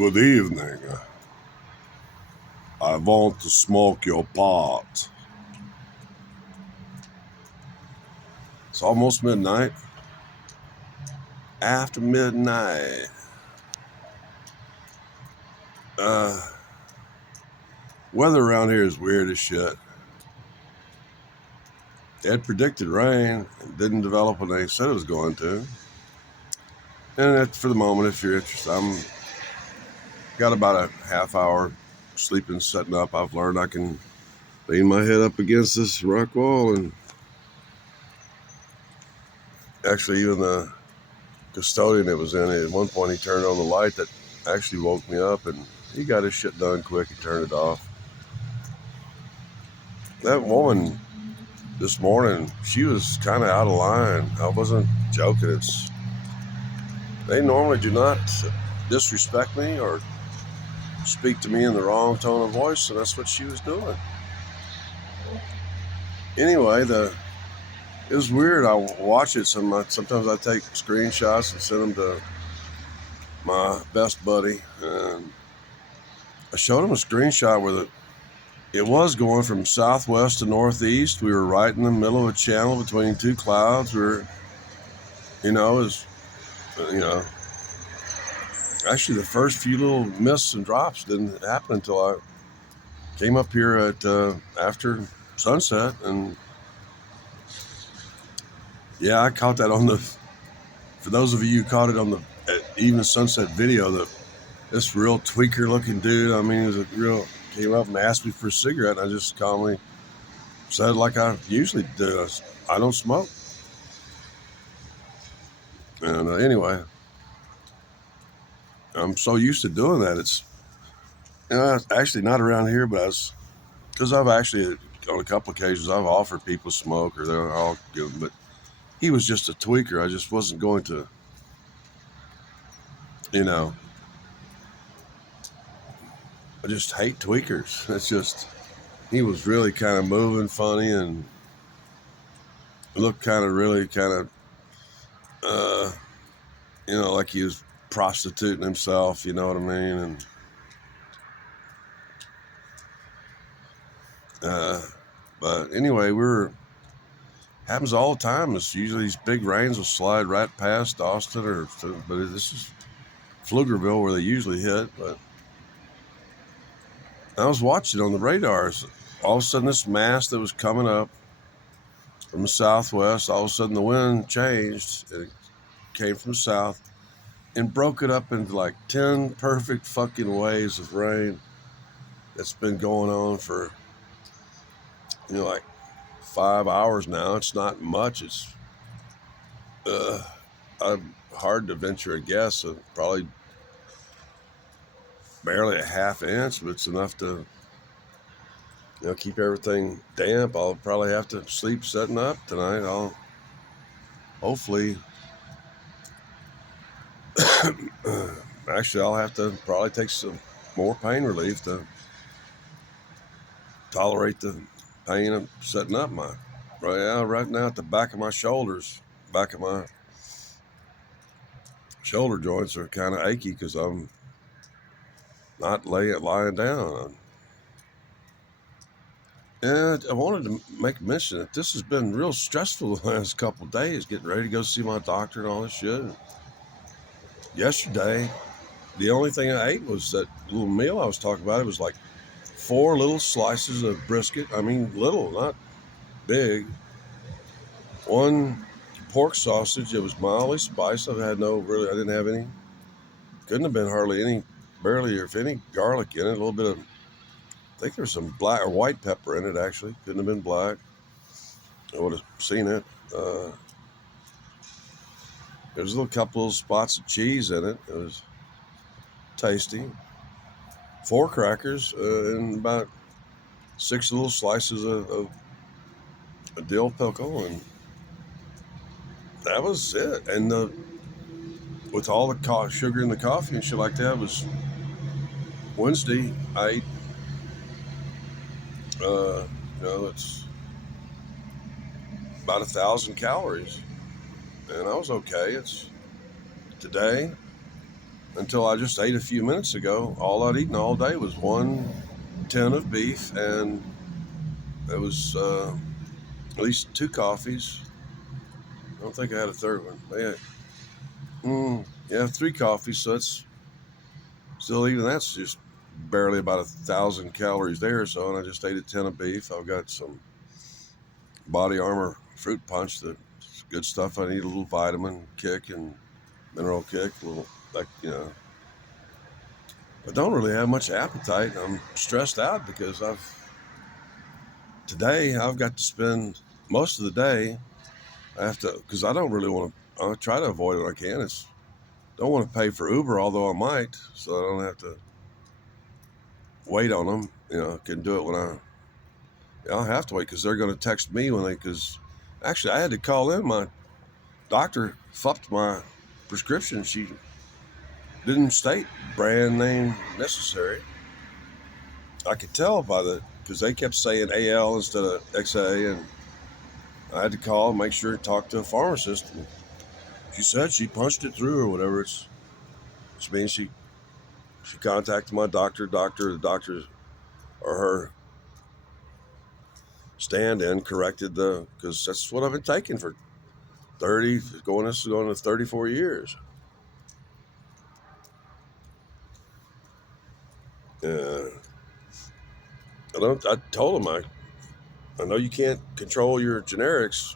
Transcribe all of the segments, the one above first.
Good evening. I want to smoke your pot. It's almost midnight. After midnight. Uh, Weather around here is weird as shit. They had predicted rain and didn't develop when they said it was going to. And for the moment, if you're interested, I'm got about a half hour sleeping, setting up. I've learned I can lean my head up against this rock wall, and actually even the custodian that was in it, at one point he turned on the light that actually woke me up, and he got his shit done quick. He turned it off. That woman this morning, she was kind of out of line. I wasn't joking. They normally do not disrespect me or speak to me in the wrong tone of voice, and that's what she was doing. Anyway, it was weird. I watch it. Sometimes I take screenshots and send them to my best buddy, and I showed him a screenshot where it was going from southwest to northeast. We were right in the middle of a channel between two clouds. Actually the first few little mists and drops didn't happen until I came up here at after sunset, and yeah, I caught that for those of you who caught it on the even sunset video, this real tweaker looking dude, I mean, came up and asked me for a cigarette, and I just calmly said, like I usually do, I don't smoke. And anyway, I'm so used to doing that. It's actually not around here, but because I've actually on a couple occasions I've offered people smoke, or they're all give them, but he was just a tweaker. I just wasn't going to, I just hate tweakers. It's just, he was really kind of moving funny and looked really like he was prostituting himself, you know what I mean? And but anyway, happens all the time. It's usually these big rains will slide right past Austin, but this is Pflugerville where they usually hit. But I was watching on the radars. All of a sudden, this mass that was coming up from the southwest, all of a sudden the wind changed. It came from the south and broke it up into like 10 perfect fucking waves of rain that's been going on for, like 5 hours now. It's not much. It's hard to venture a guess of probably barely a half inch, but it's enough to keep everything damp. I'll probably have to sleep setting up tonight. I'll hopefully actually I'll have to probably take some more pain relief to tolerate the pain of setting up right now at the back of my shoulders. Back of my shoulder joints are kind of achy because I'm not lying down. And I wanted to make mention that this has been real stressful the last couple of days, getting ready to go see my doctor and all this shit. Yesterday, the only thing I ate was that little meal I was talking about. It was like 4 little slices of brisket. I mean, little, not big. 1 pork sausage. It was mildly spiced. I didn't have any, couldn't have been hardly any, barely, or if any, garlic in it. A little bit of, I think there's some black or white pepper in it, actually. Couldn't have been black. I would have seen it. There's a couple of spots of cheese in it. It was tasty. 4 crackers and about 6 little slices of a dill pickle, and that was it. And with all the sugar in the coffee and shit like that, was Wednesday. I ate, it's about 1,000 calories, and I was okay. It's today. until I just ate a few minutes ago. All I'd eaten all day was one tin of beef, and it was at least two coffees. I don't think I had a third one. Yeah, three coffees. So it's still, even that's just barely about 1,000 calories there. So, and I just ate a tin of beef. I've got some Body Armor fruit punch. That's good stuff. I need a little vitamin kick and mineral kick. A little, like, I don't really have much appetite. I'm stressed out because today I've got to spend most of the day. I have to, because I don't really want to. I try to avoid it when I can. Don't want to pay for Uber, although I might, so I don't have to wait on them. Can do it when I'll have to wait because they're going to text me because actually I had to call in. My doctor fucked my prescription. She didn't state brand name necessary. I could tell because they kept saying AL instead of XA, and I had to call and make sure to talk to a pharmacist. And she said she punched it through or whatever. Which means she contacted my doctor. The doctor or her stand-in corrected because that's what I've been taking for 30, this is going to 34 years. Uh, I told him I know you can't control your generics.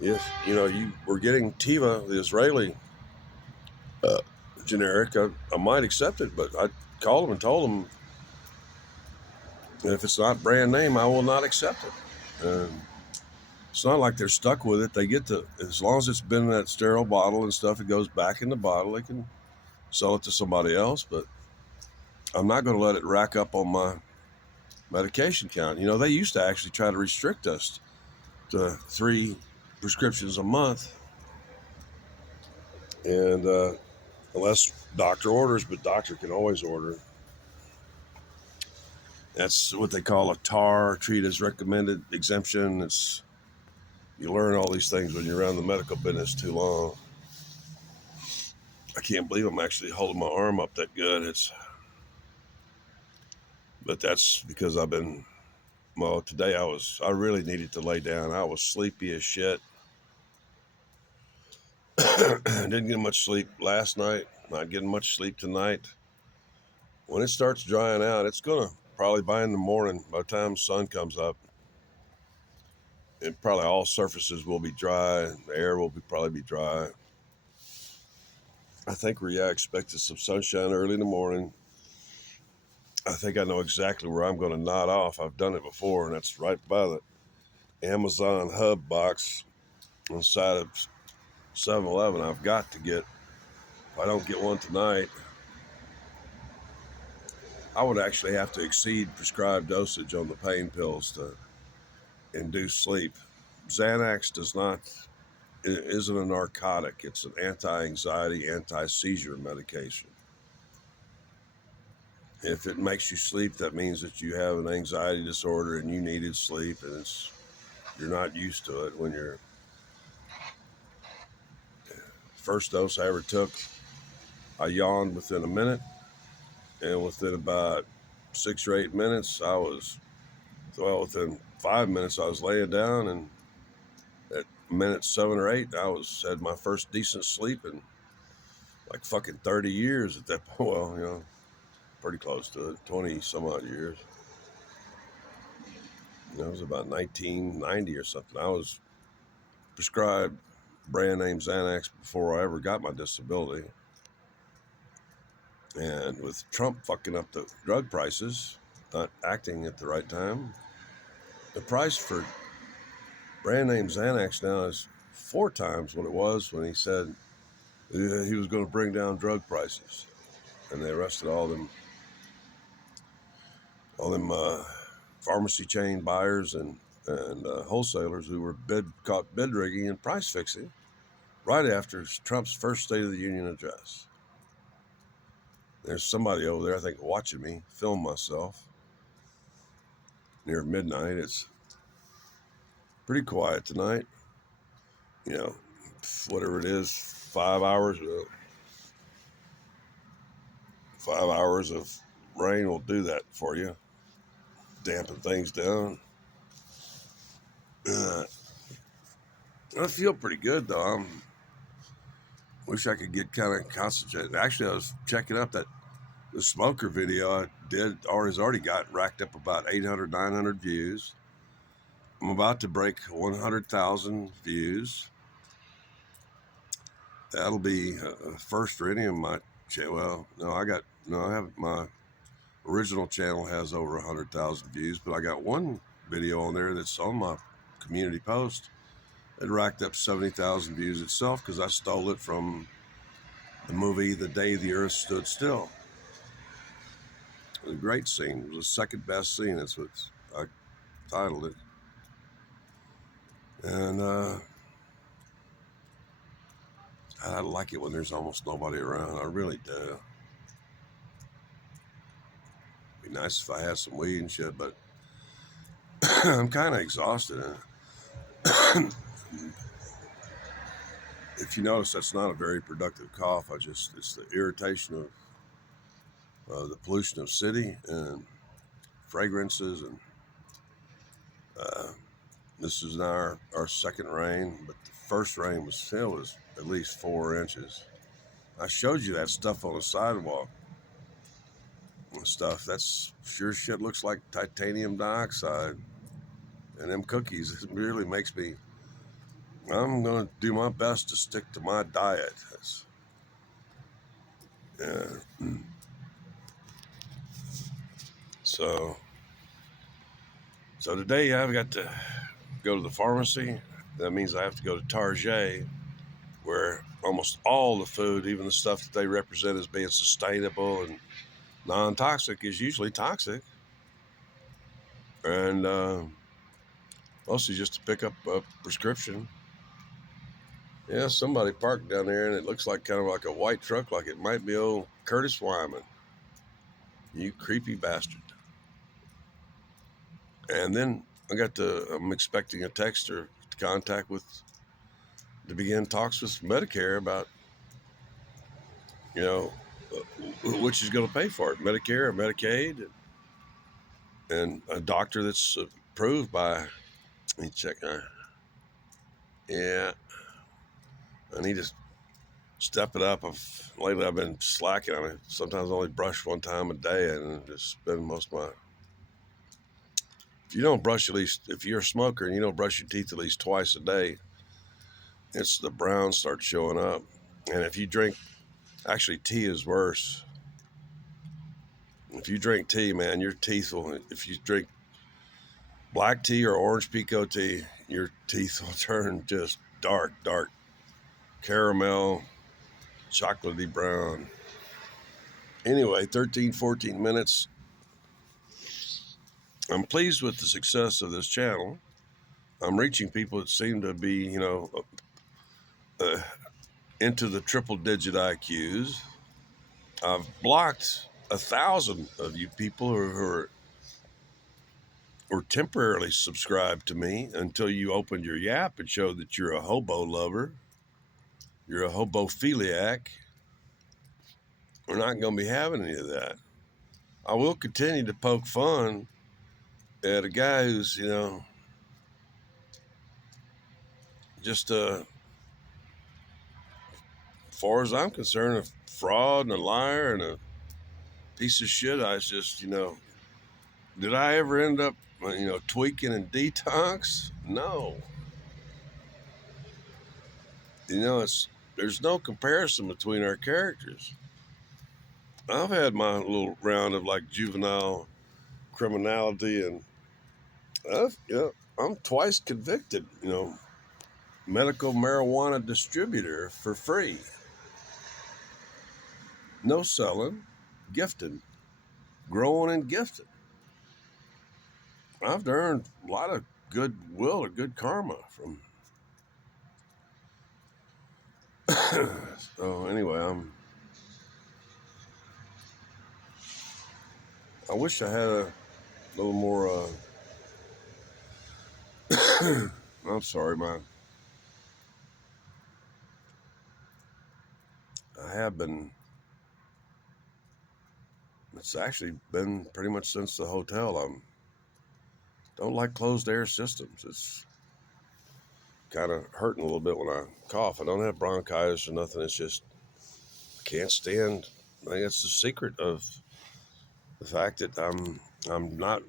If you were getting Tiva, the Israeli uh, generic, I might accept it, but I called him and told him if it's not brand name, I will not accept it. And it's not like they're stuck with it. They get to, as long as it's been in that sterile bottle and stuff, it goes back in the bottle. They can sell it to somebody else, but I'm not going to let it rack up on my medication count. They used to actually try to restrict us to 3 prescriptions a month, and unless doctor orders, but doctor can always order. That's what they call a TAR, treat as recommended exemption. You learn all these things when you're around the medical business too long. I can't believe I'm actually holding my arm up that good. But that's because today I really needed to lay down. I was sleepy as shit. Didn't get much sleep last night. Not getting much sleep tonight. When it starts drying out, it's gonna probably by in the morning, by the time the sun comes up, and probably all surfaces will be dry. The air will probably be dry. I think I expected some sunshine early in the morning. I think I know exactly where I'm going to nod off. I've done it before, and that's right by the Amazon hub box on the side of 7-Eleven. I've got to get, if I don't get one tonight, I would actually have to exceed prescribed dosage on the pain pills to induce sleep. Xanax isn't a narcotic. It's an anti-anxiety, anti-seizure medication. If it makes you sleep, that means that you have an anxiety disorder and you needed sleep, and you're not used to it. When your first dose I ever took, I yawned within a minute, and within about 6 or 8 minutes, within 5 minutes, I was laying down, and at minute 7 or 8, had my first decent sleep in like fucking 30 years at that point. Well, pretty close to it, 20 some odd years. It was about 1990 or something. I was prescribed brand name Xanax before I ever got my disability. And with Trump fucking up the drug prices, not acting at the right time, the price for brand name Xanax now is 4 times what it was when he said he was going to bring down drug prices. And they arrested all them pharmacy chain buyers and wholesalers who were caught bid rigging and price fixing right after Trump's first State of the Union address. There's somebody over there, I think, watching me film myself near midnight. It's pretty quiet tonight. Whatever it is, 5 hours. 5 hours of rain will do that for you, dampen things down. Uh, I feel pretty good though. Wish I could get kind of concentrated. Actually, I was checking up that the smoker video I did has already got racked up about 800, 900 views. I'm about to break 100,000 views. That'll be first for any of my channel. Well, I have my original channel has over 100,000 views, but I got one video on there that's on my community post. It racked up 70,000 views itself because I stole it from the movie The Day the Earth Stood Still. It was a great scene. It was the second best scene. That's what I titled it. And I like it when there's almost nobody around. I really do. Be nice if I had some weed and shit, but I'm kind of exhausted. If you notice, that's not a very productive cough. It's the irritation of the pollution of city and fragrances. And this is now our second rain, but the first rain was at least 4 inches. I showed you that stuff on the sidewalk and stuff. That's sure shit looks like titanium dioxide. And them cookies, it really makes me, I'm going to do my best to stick to my diet. Yeah. So today I've got to go to the pharmacy. That means I have to go to Target, where almost all the food, even the stuff that they represent as being sustainable and non-toxic, is usually toxic. And mostly just to pick up a prescription. Yeah, somebody parked down there, and it looks like kind of like a white truck, like it might be old Curtis Wyman. You creepy bastard. And then I'm expecting a text or contact to begin talks with Medicare about, you know, which is going to pay for it, Medicare or Medicaid, and a doctor that's approved by, let me check. Yeah, I need to step it up. Lately I've been slacking. I mean, sometimes I only brush one time a day and just spend most of my, if you don't brush if you're a smoker and you don't brush your teeth at least twice a day, it's the browns start showing up. And if you drink, actually tea is worse. If you drink tea, man, your teeth will, if you drink black tea or orange pekoe tea, your teeth will turn just dark caramel, chocolatey brown. Anyway, 13, 14 minutes. I'm pleased with the success of this channel. I'm reaching people that seem to be, uh, into the triple digit IQs. I've blocked 1,000 of you people who are temporarily subscribed to me until you opened your yap and showed that you're a hobo lover. You're a hobophiliac. We're not going to be having any of that. I will continue to poke fun at a guy who's, just as far as I'm concerned, a fraud and a liar and a piece of shit. I was just, did I ever end up, tweaking in detox? No. There's no comparison between our characters. I've had my little round of like juvenile criminality, and I'm twice convicted, medical marijuana distributor for free. No selling, gifted, growing and gifted. I've earned a lot of goodwill or good karma from. So anyway, I wish I had a little more. I'm sorry, I have been It's actually been pretty much since the hotel. I don't like closed air systems. It's kind of hurting a little bit when I cough. I don't have bronchitis or nothing. It's just I can't stand. I think it's the secret of the fact that I'm not.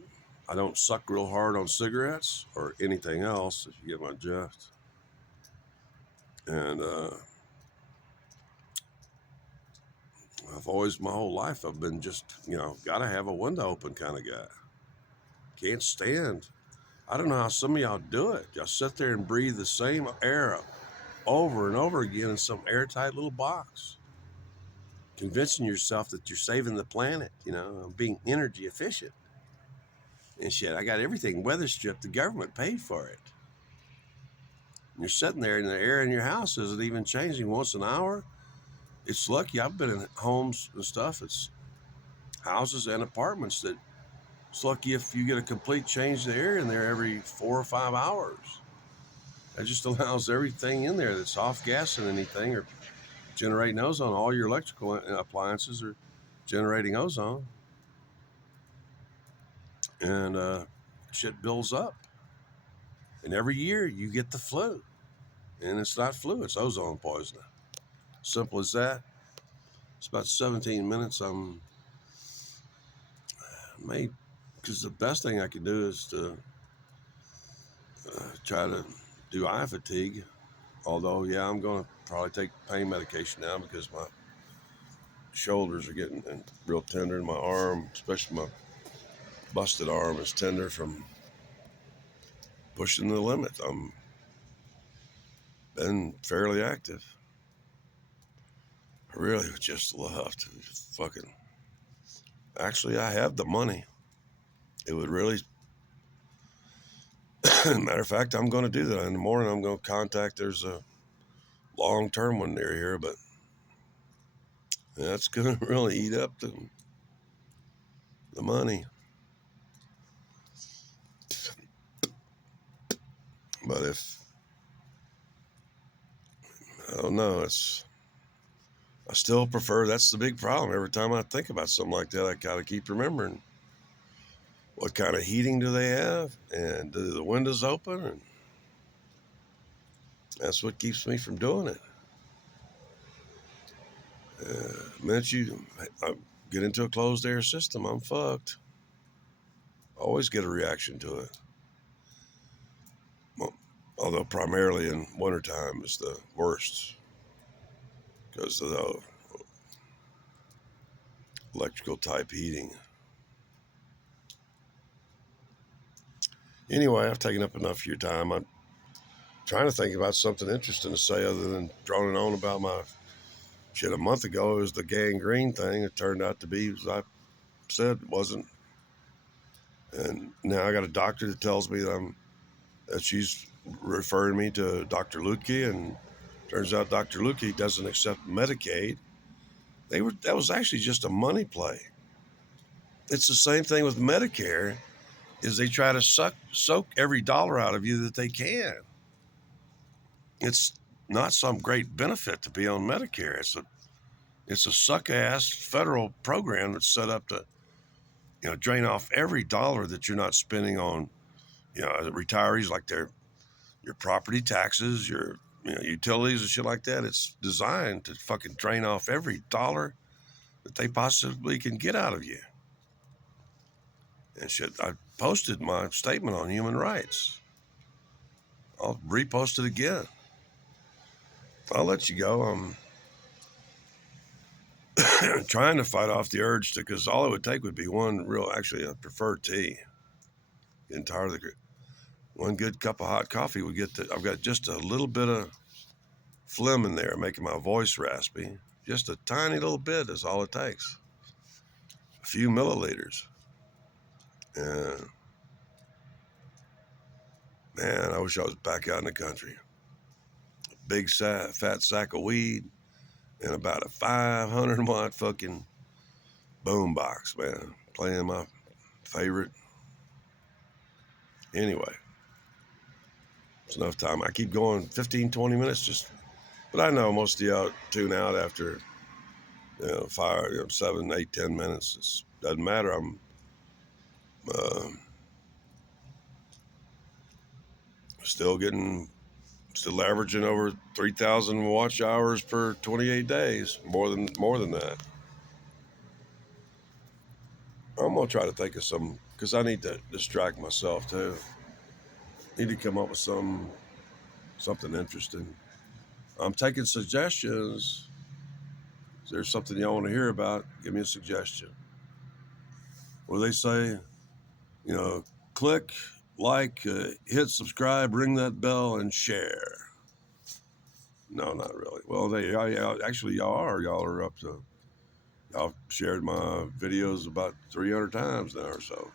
I don't suck real hard on cigarettes or anything else. If you get my drift. And I've always, my whole life, I've been just, gotta have a window open kind of guy. Can't stand. I don't know how some of y'all do it. Y'all sit there and breathe the same air over and over again in some airtight little box, convincing yourself that you're saving the planet, being energy efficient and shit. I got everything weather stripped. The government paid for it. And you're sitting there and the air in your house isn't even changing once an hour. It's lucky. I've been in homes and stuff. It's houses and apartments that it's lucky if you get a complete change of the air in there every 4 or 5 hours. That just allows everything in there that's off gassing anything or generating ozone. All your electrical appliances are generating ozone. And shit builds up. And every year you get the flu. And it's not flu, it's ozone poisoning. Simple as that. It's about 17 minutes. I'm made because the best thing I can do is to try to do eye fatigue. Although, yeah, I'm going to probably take pain medication now because my shoulders are getting real tender in my arm, especially my busted arm is tender from pushing the limit. I'm been fairly active. I really would just love to fucking. Actually, I have the money. It would really. Matter of fact, I'm going to do that in the morning. I'm going to contact. There's a long-term one near here, but that's going to really eat up the money. But if I don't know, I still prefer. That's the big problem. Every time I think about something like that, I gotta keep remembering what kind of heating do they have, and do the windows open, and that's what keeps me from doing it. The minute I get into a closed air system, I'm fucked. I always get a reaction to it. Well, although primarily in wintertime is the worst because of the electrical type heating. Anyway, I've taken up enough of your time. I'm trying to think about something interesting to say other than droning on about my shit. A month ago, it was the gangrene thing. It turned out to be, as I said, it wasn't. And now I got a doctor that tells me that she's referring me to Dr. Lutke, and turns out Dr. Lutke doesn't accept Medicaid. That was actually just a money play. It's the same thing with Medicare, is they try to soak every dollar out of you that they can. It's not some great benefit to be on Medicare. It's a suck ass federal program that's set up to, drain off every dollar that you're not spending on, retirees, like your property taxes, your utilities and shit like that. It's designed to fucking drain off every dollar that they possibly can get out of you. And shit, I posted my statement on human rights. I'll repost it again. I'll let you go. I'm trying to fight off the urge to, because all it would take would be actually, I prefer tea. One good cup of hot coffee would I've got just a little bit of phlegm in there, making my voice raspy. Just a tiny little bit is all it takes. A few milliliters. And man, I wish I was back out in the country. Big fat sack of weed and about a 500 watt fucking boom box, man, playing my favorite. Anyway, it's enough time. I keep going 15, 20 minutes but I know most of y'all tune out after fire, 7, 8, 10 minutes. It doesn't matter. I'm uh, still getting, still averaging over 3,000 watch hours per 28 days. More than that. I'm gonna try to think of some because I need to distract myself too. Need to come up with something interesting. I'm taking suggestions. Is there something y'all want to hear about? Give me a suggestion. What do they say? You know, click, like, hit subscribe, ring that bell, and share. No, not really. Well, actually y'all are up to. Y'all shared my videos about 300 times now or so.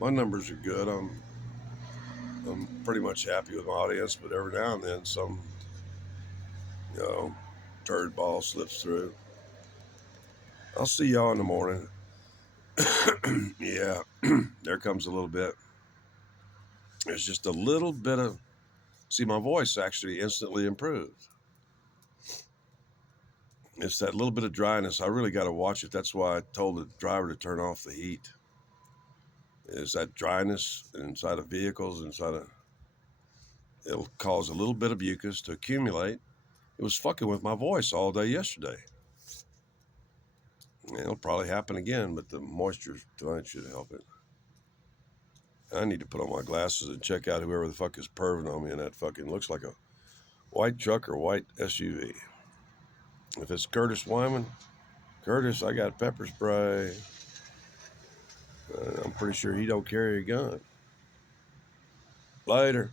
My numbers are good. I'm pretty much happy with my audience, but every now and then some, you know, turd ball slips through. I'll see y'all in the morning. Yeah, there comes a little bit. There's just a little bit of. See, my voice actually instantly improved. It's that little bit of dryness. I really got to watch it. That's why I told the driver to turn off the heat. Is that dryness inside of vehicles, it'll cause a little bit of mucus to accumulate. It was fucking with my voice all day yesterday. It'll probably happen again, but the moisture tonight should help it. I need to put on my glasses and check out whoever the fuck is perving on me in that fucking looks like a white truck or white SUV. If it's Curtis Wyman, Curtis, I got pepper spray. I'm pretty sure he don't carry a gun. Later.